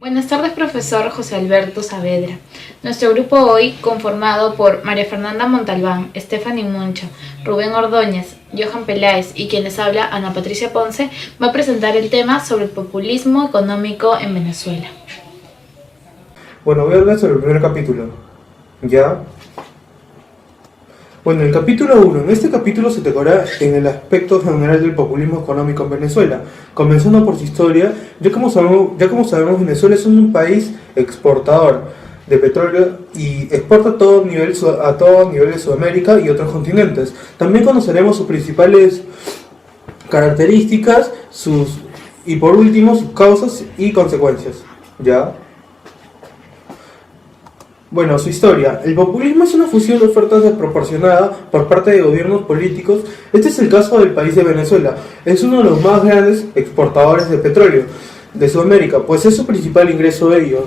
Buenas tardes, profesor José Alberto Saavedra. Nuestro grupo hoy, conformado por María Fernanda Montalbán, Stephanie Muncha, Rubén Ordóñez, Johan Peláez y quien les habla, Ana Patricia Ponce, va a presentar el tema sobre el populismo económico en Venezuela. Bueno, voy a hablar sobre el primer capítulo. ¿Ya? Bueno, el capítulo 1. En este capítulo se tocará en el aspecto general del populismo económico en Venezuela, comenzando por su historia. Ya como sabemos, Venezuela es un país exportador de petróleo y exporta a todo nivel de Sudamérica y otros continentes. También conoceremos sus principales características y por último sus causas y consecuencias. ¿Ya? Bueno, su historia. El populismo es una fusión de ofertas desproporcionada por parte de gobiernos políticos. Este es el caso del país de Venezuela. Es uno de los más grandes exportadores de petróleo de Sudamérica, pues es su principal ingreso de ellos.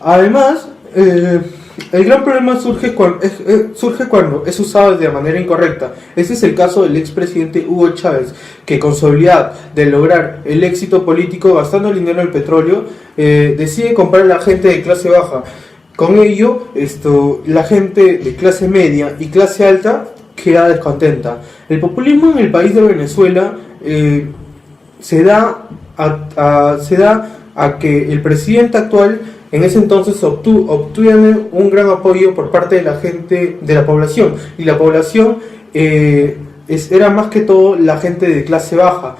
Además, el gran problema surge cuando es usado de manera incorrecta. Este es el caso del expresidente Hugo Chávez, que con su habilidad de lograr el éxito político gastando el dinero en el petróleo, decide comprar a la gente de clase baja. Con ello, la gente de clase media y clase alta queda descontenta. El populismo en el país de Venezuela se da a que el presidente actual en ese entonces obtiene un gran apoyo por parte de la gente, de la población, y la población era más que todo la gente de clase baja,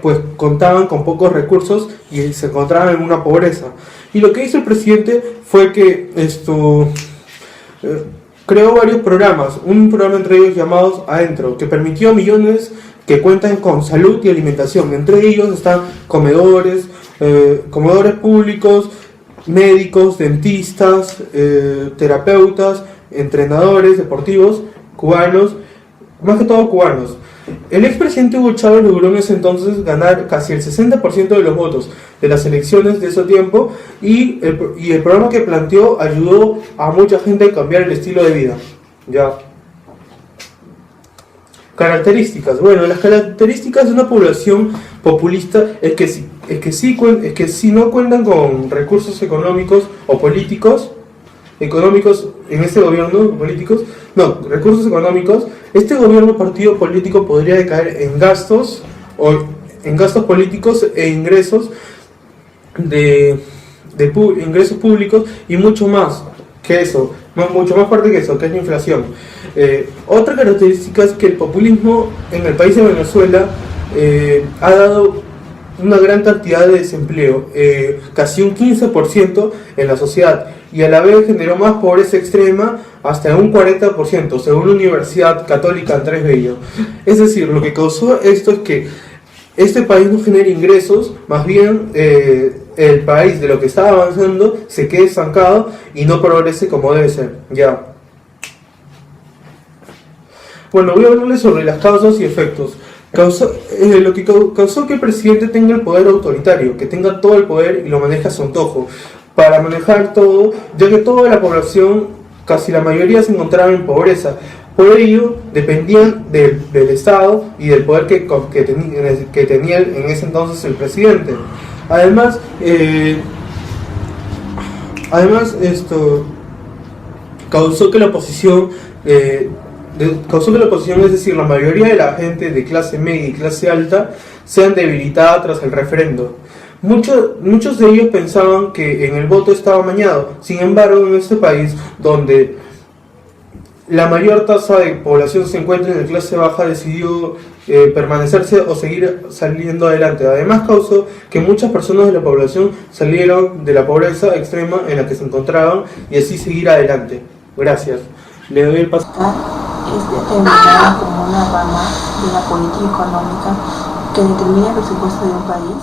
pues contaban con pocos recursos y se encontraban en una pobreza. Y lo que hizo el presidente fue que creó varios programas, un programa entre ellos llamados Adentro, que permitió a millones que cuentan con salud y alimentación. Entre ellos están comedores públicos, médicos, dentistas, terapeutas, entrenadores deportivos, cubanos, más que todo cubanos. El expresidente Hugo Chávez logró en ese entonces ganar casi el 60% de los votos de las elecciones de ese tiempo, y el programa que planteó ayudó a mucha gente a cambiar el estilo de vida. Ya. Características. Bueno, las características de una población populista es que si no cuentan con recursos económicos o políticos, en este gobierno recursos económicos, este gobierno partido político podría decaer en gastos políticos e ingresos ingresos públicos, y mucho más que eso, mucho más fuerte que eso, que es la inflación. Otra característica es que el populismo en el país de Venezuela ha dado una gran cantidad de desempleo, casi un 15% en la sociedad, y a la vez generó más pobreza extrema, hasta un 40%, según la Universidad Católica Andrés Bello. Es decir, lo que causó esto es que este país no genera ingresos, más bien el país de lo que está avanzando se quede estancado y no progrese como debe ser. Ya. Bueno, voy a hablarles sobre las causas y efectos. Lo que causó que el presidente tenga el poder autoritario, que tenga todo el poder y lo maneja a su antojo, para manejar todo, ya que toda la población, casi la mayoría, se encontraba en pobreza. Por ello, dependían del Estado y del poder que tenía en ese entonces el presidente. Además, esto causó que la oposición, es decir, la mayoría de la gente de clase media y clase alta, sean debilitada tras el referendo. Muchos de ellos pensaban que en el voto estaba amañado. Sin embargo, en este país, donde la mayor tasa de población se encuentra en la clase baja, decidió permanecerse o seguir saliendo adelante. Además, causó que muchas personas de la población salieron de la pobreza extrema en la que se encontraban y así seguir adelante. Gracias. Le doy el paso. Es determinada como una rama de la política económica que determina el presupuesto de un país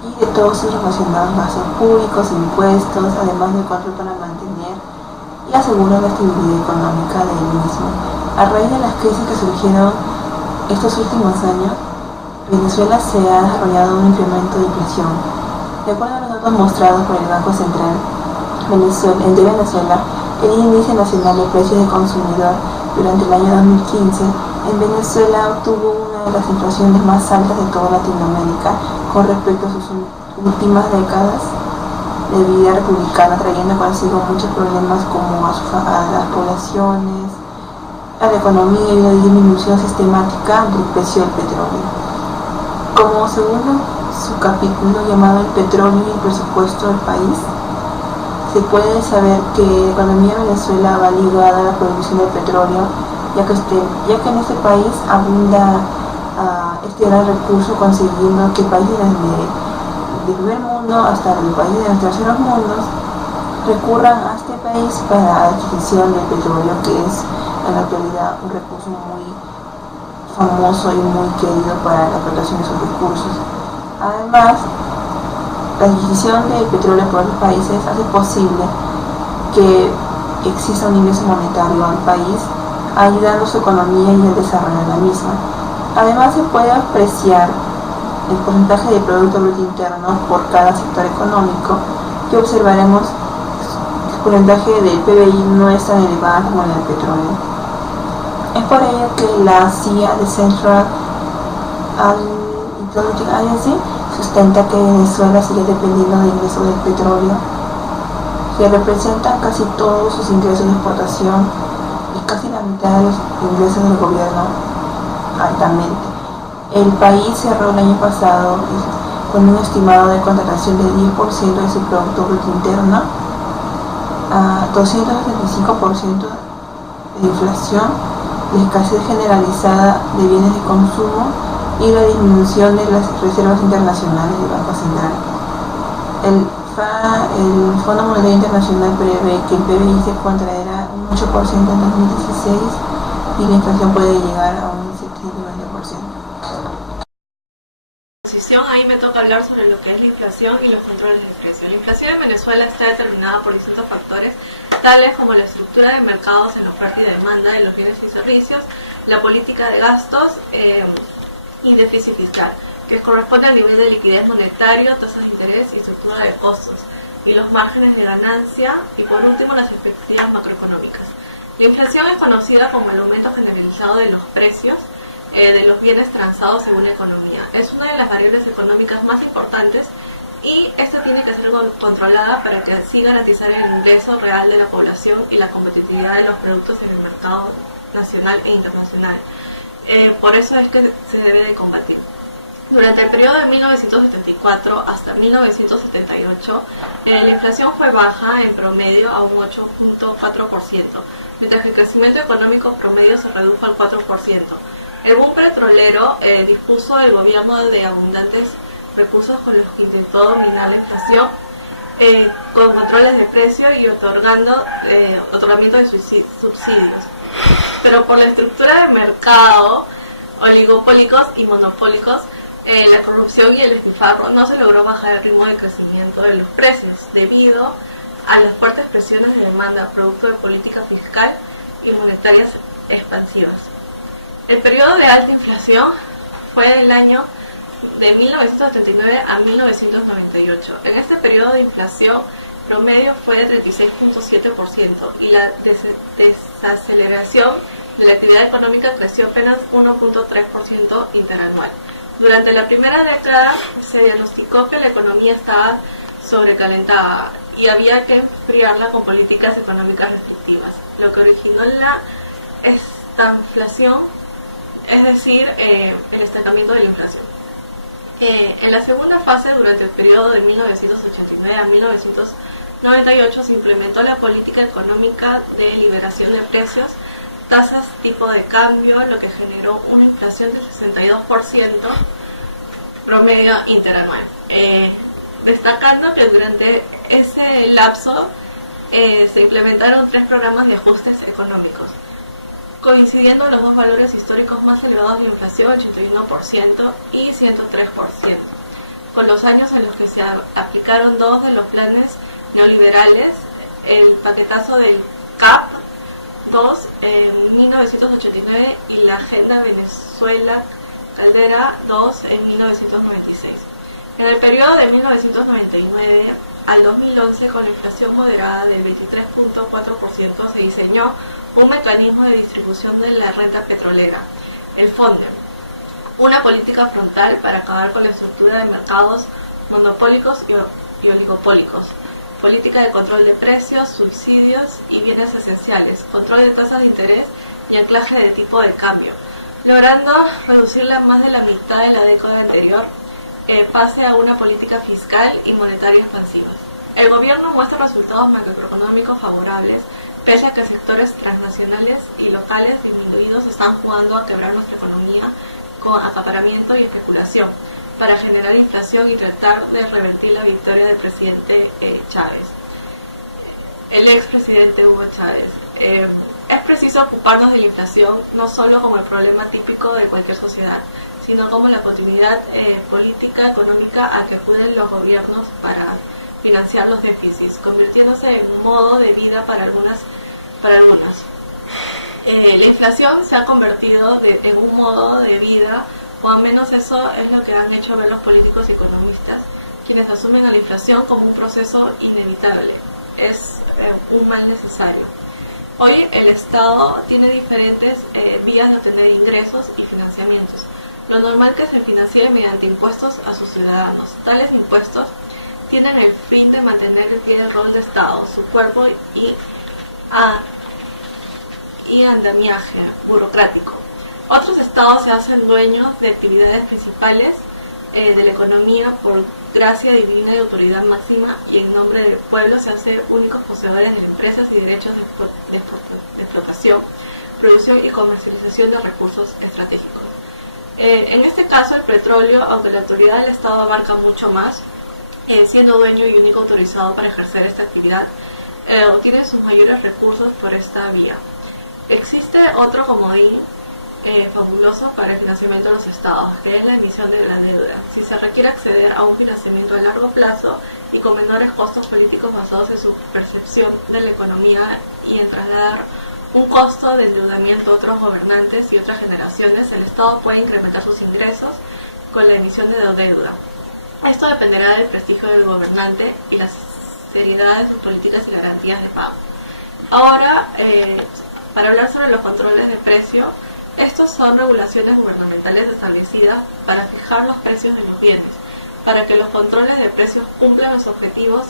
y de todos sus relacionados gastos públicos, impuestos, además del control para mantener y asegurar la estabilidad económica del mismo. A raíz de las crisis que surgieron estos últimos años, Venezuela se ha desarrollado un incremento de inflación. De acuerdo a los datos mostrados por el Banco Central de Venezuela, el Índice Nacional de Precios del Consumidor durante el año 2015 en Venezuela obtuvo una de las inflaciones más altas de toda Latinoamérica con respecto a sus últimas décadas de vida republicana, trayendo consigo muchos problemas como a las poblaciones, a la economía y la disminución sistemática del precio del petróleo. Como segundo subcapítulo llamado El petróleo y el presupuesto del país, se puede saber que la economía de Venezuela va ligada a la producción de petróleo, ya que en este país abunda este gran recurso, consiguiendo que países del primer mundo hasta el país de los terceros mundos recurran a este país para la adquisición del petróleo, que es en la actualidad un recurso muy famoso y muy querido para la explotación de esos recursos. Además, la adquisición del petróleo por los países hace posible que exista un ingreso monetario al país, ayudando a su economía y el desarrollo de la misma. Además, se puede apreciar el porcentaje de Producto Bruto Interno por cada sector económico, que observaremos que el porcentaje del PBI no es tan elevado como el del petróleo. Es por ello que la CIA de Central Intelligence Agency sustenta que Venezuela sigue dependiendo del ingreso del petróleo, que representa casi todos sus ingresos de exportación y casi la mitad de los ingresos del gobierno altamente. El país cerró el año pasado con un estimado de contratación del 10% de su Producto Bruto Interno, a 275% de inflación, la escasez generalizada de bienes de consumo y la disminución de las reservas internacionales del Banco Central. El Fondo Monetario Internacional prevé que el PBI se contraerá un 8% en 2016 y la inflación puede llegar a un 7,20%. Ahí me toca hablar sobre lo que es la inflación y los controles de precios. La inflación en Venezuela está determinada por distintos factores, tales como la estructura de mercados en oferta y demanda de los bienes y servicios, la política de gastos y déficit fiscal, que corresponde al nivel de liquidez monetario, tasas de interés y estructura de costos, y los márgenes de ganancia, y por último las expectativas macroeconómicas. La inflación es conocida como el aumento generalizado de los precios de los bienes transados según la economía. Es una de las variables económicas más importantes y esta tiene que ser controlada para que así garantizar el ingreso real de la población y la competitividad de los productos en el mercado nacional e internacional. Por eso es que se debe de combatir. Durante el periodo de 1974 hasta 1978, la inflación fue baja en promedio a un 8.4%, mientras que el crecimiento económico promedio se redujo al 4%. El boom petrolero dispuso el gobierno de abundantes recursos con los que intentó dominar la inflación, con controles de precio y otorgamiento de subsidios. Pero por la estructura de mercado, oligopólicos y monopólicos, la corrupción y el despilfarro, no se logró bajar el ritmo de crecimiento de los precios debido a las fuertes presiones de demanda producto de política fiscal y monetarias expansivas. El periodo de alta inflación fue el año de 1979 a 1998. En este periodo de inflación promedio fue de 36.7% y la desaceleración de la actividad económica creció apenas 1.3% interanual. Durante la primera década se diagnosticó que la economía estaba sobrecalentada y había que enfriarla con políticas económicas restrictivas, lo que originó la estanflación, es decir, el estancamiento de la inflación. En la segunda fase, durante el periodo de 1989 a 1998, se implementó la política económica de liberación de precios, tasas tipo de cambio, lo que generó una inflación del 62% promedio interanual. Destacando que durante ese lapso se implementaron 3 programas de ajustes económicos, coincidiendo los dos valores históricos más elevados de la inflación, 81% y 103%, con los años en los que se aplicaron 2 de los planes neoliberales, el paquetazo del CAP 2 en 1989 y la Agenda Venezuela Caldera 2 en 1996. En el periodo de 1999 al 2011, con la inflación moderada del 23.4%, se diseñó un mecanismo de distribución de la renta petrolera, el FONDEM, una política frontal para acabar con la estructura de mercados monopólicos y oligopólicos, política de control de precios, subsidios y bienes esenciales, control de tasas de interés y anclaje de tipo de cambio, logrando reducirla a más de la mitad de la década anterior, pase a una política fiscal y monetaria expansiva. El gobierno muestra resultados macroeconómicos favorables, pese a que sectores transnacionales y locales disminuidos están jugando a quebrar nuestra economía con acaparamiento y especulación para generar inflación y tratar de revertir la victoria del presidente Chávez, el expresidente Hugo Chávez. Es preciso ocuparnos de la inflación no solo como el problema típico de cualquier sociedad, sino como la continuidad política, económica a que acuden los gobiernos para financiar los déficits, convirtiéndose en un modo de vida para algunas. La inflación se ha convertido en un modo de vida, o al menos eso es lo que han hecho ver los políticos y economistas, quienes asumen a la inflación como un proceso inevitable, es un mal necesario. Hoy el Estado tiene diferentes vías de obtener ingresos y financiamientos. Lo normal que se financie mediante impuestos a sus ciudadanos. Tales impuestos tienen el fin de mantener en pie el rol de Estado, su cuerpo y andamiaje burocrático. Otros estados se hacen dueños de actividades principales de la economía por gracia divina y autoridad máxima, y en nombre del pueblo se hacen únicos poseedores de empresas y derechos de explotación, producción y comercialización de recursos estratégicos. En este caso, el petróleo, aunque la autoridad del Estado abarca mucho más, siendo dueño y único autorizado para ejercer esta actividad, obtiene sus mayores recursos por esta vía. Existe otro comodín fabuloso para el financiamiento de los estados, que es la emisión de la deuda. Si se requiere acceder a un financiamiento a largo plazo y con menores costos políticos basados en su percepción de la economía y en trasladar un costo de endeudamiento a otros gobernantes y otras generaciones, el Estado puede incrementar sus ingresos con la emisión de deuda. Esto dependerá del prestigio del gobernante y la seriedad de sus políticas y garantías de pago. Ahora, para hablar sobre los controles de precio, estos son regulaciones gubernamentales establecidas para fijar los precios de los bienes. Para que los controles de precios cumplan los objetivos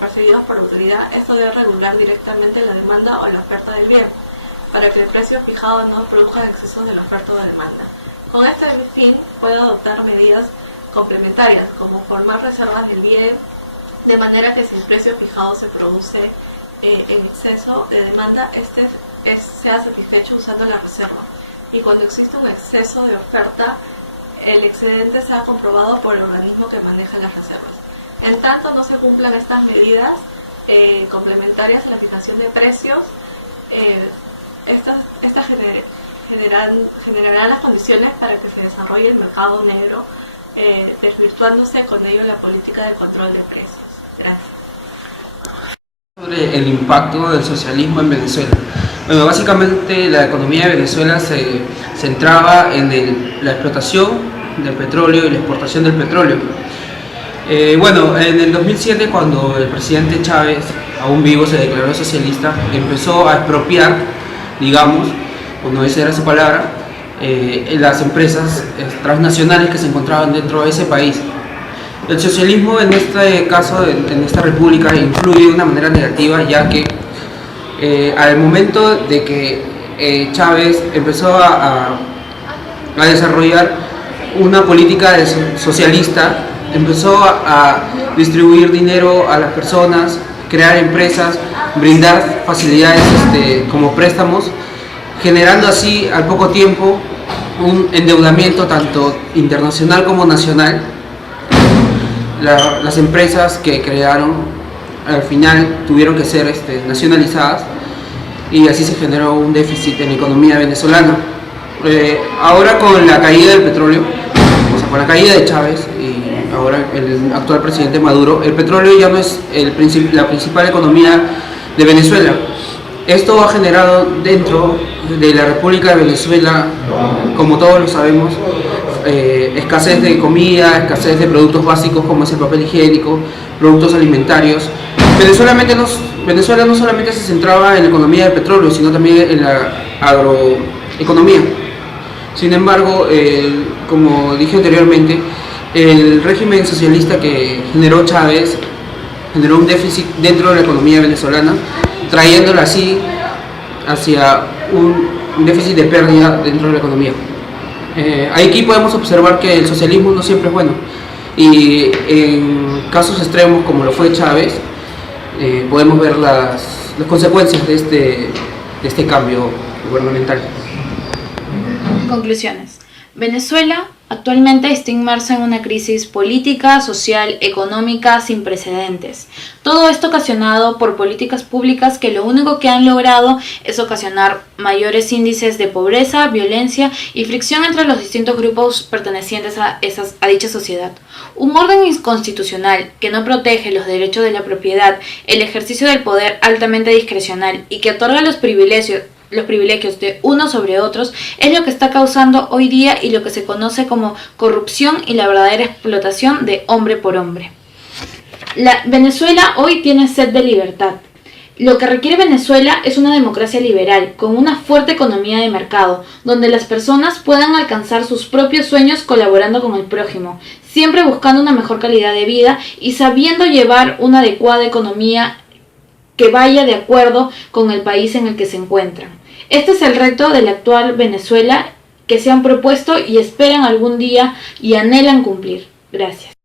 perseguidos por la autoridad, esto debe regular directamente la demanda o la oferta del bien, para que el precio fijado no produzca excesos de la oferta o la demanda. Con este fin, puede adoptar medidas complementarias, como formar reservas del bien, de manera que si el precio fijado se produce en exceso de demanda, sea satisfecho usando la reserva. Y cuando existe un exceso de oferta, el excedente sea comprobado por el organismo que maneja las reservas. En tanto no se cumplan estas medidas complementarias a la fijación de precios, estas generarán las condiciones para que se desarrolle el mercado negro, desvirtuándose con ello la política de control de precios. Gracias. Sobre el impacto del socialismo en Venezuela. Bueno, básicamente la economía de Venezuela se centraba en la explotación del petróleo y la exportación del petróleo. Bueno, en el 2007, cuando el presidente Chávez, aún vivo, se declaró socialista, empezó a expropiar, digamos, o no esa era su palabra, las empresas transnacionales que se encontraban dentro de ese país. El socialismo en este caso, en esta república, influye de una manera negativa, ya que al momento de que Chávez empezó a desarrollar una política socialista, empezó a distribuir dinero a las personas, crear empresas, brindar facilidades como préstamos, generando así al poco tiempo un endeudamiento tanto internacional como nacional. Las empresas que crearon al final tuvieron que ser nacionalizadas, y así se generó un déficit en la economía venezolana. Ahora, con la caída del petróleo, o sea, con la caída de Chávez y ahora el actual presidente Maduro, el petróleo ya no es la principal economía de Venezuela. Esto ha generado dentro de la República de Venezuela, como todos lo sabemos, escasez de comida, escasez de productos básicos como es el papel higiénico, productos alimentarios. Venezuela no solamente se centraba en la economía del petróleo, sino también en la agroeconomía. Sin embargo, como dije anteriormente, El régimen socialista que generó Chávez generó un déficit dentro de la economía venezolana, trayéndola así hacia un déficit de pérdida dentro de la economía. Aquí podemos observar que el socialismo no siempre es bueno, y en casos extremos como lo fue Chávez, podemos ver las consecuencias de este cambio gubernamental. Conclusiones. Venezuela actualmente está inmersa en una crisis política, social, económica sin precedentes. Todo esto ocasionado por políticas públicas que lo único que han logrado es ocasionar mayores índices de pobreza, violencia y fricción entre los distintos grupos pertenecientes a dicha sociedad. Un orden inconstitucional que no protege los derechos de la propiedad, el ejercicio del poder altamente discrecional y que otorga los privilegios de unos sobre otros es lo que está causando hoy día y lo que se conoce como corrupción y la verdadera explotación de hombre por hombre. Venezuela hoy tiene sed de libertad. Lo que requiere Venezuela es una democracia liberal, con una fuerte economía de mercado, donde las personas puedan alcanzar sus propios sueños colaborando con el prójimo, siempre buscando una mejor calidad de vida y sabiendo llevar una adecuada economía que vaya de acuerdo con el país en el que se encuentran. Este es el reto de la actual Venezuela que se han propuesto y esperan algún día y anhelan cumplir. Gracias.